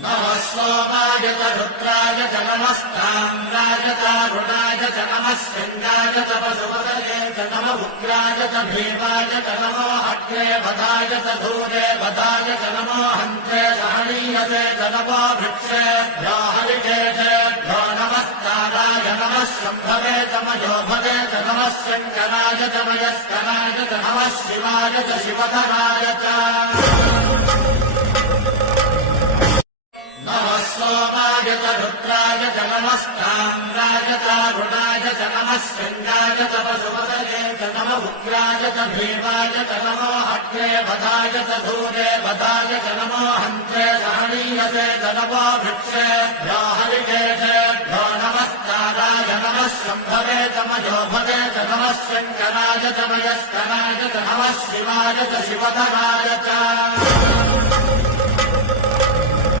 नमः सोमाय च रुद्राय च नमस्ताम्राय च रुणाय च नमः शृङ्गाय च पशुपतये च नमः उग्राय च भीमाय च नमो अग्रे वधाय च धूरे वधाय च नमो हन्त्रे सहनीयते च नमो वृक्षेभ्यो हरिकेशेभ्यो नमस्काराय नमः शम्भवे च मयोभवे च नमः शङ्कराय च मयस्कराय च नमः शिवाय च शिवधराय च नमः सोमाय च रुद्राय च नमस्ताम्राय च रुणाय च नमः शृङ्गाय च पशुपतये च नमः उग्राय च भीमाय च नमो अग्रे वधाय च धूरे वधाय च नमो हन्त्रे सहनीयते च नमो वृक्षेभ्यो हरिकेशेभ्यो नमस्काराय नमः शम्भवे च मयोभवे च नमः शङ्कराय च मयस्कराय च नमः शिवाय च शिवधराय च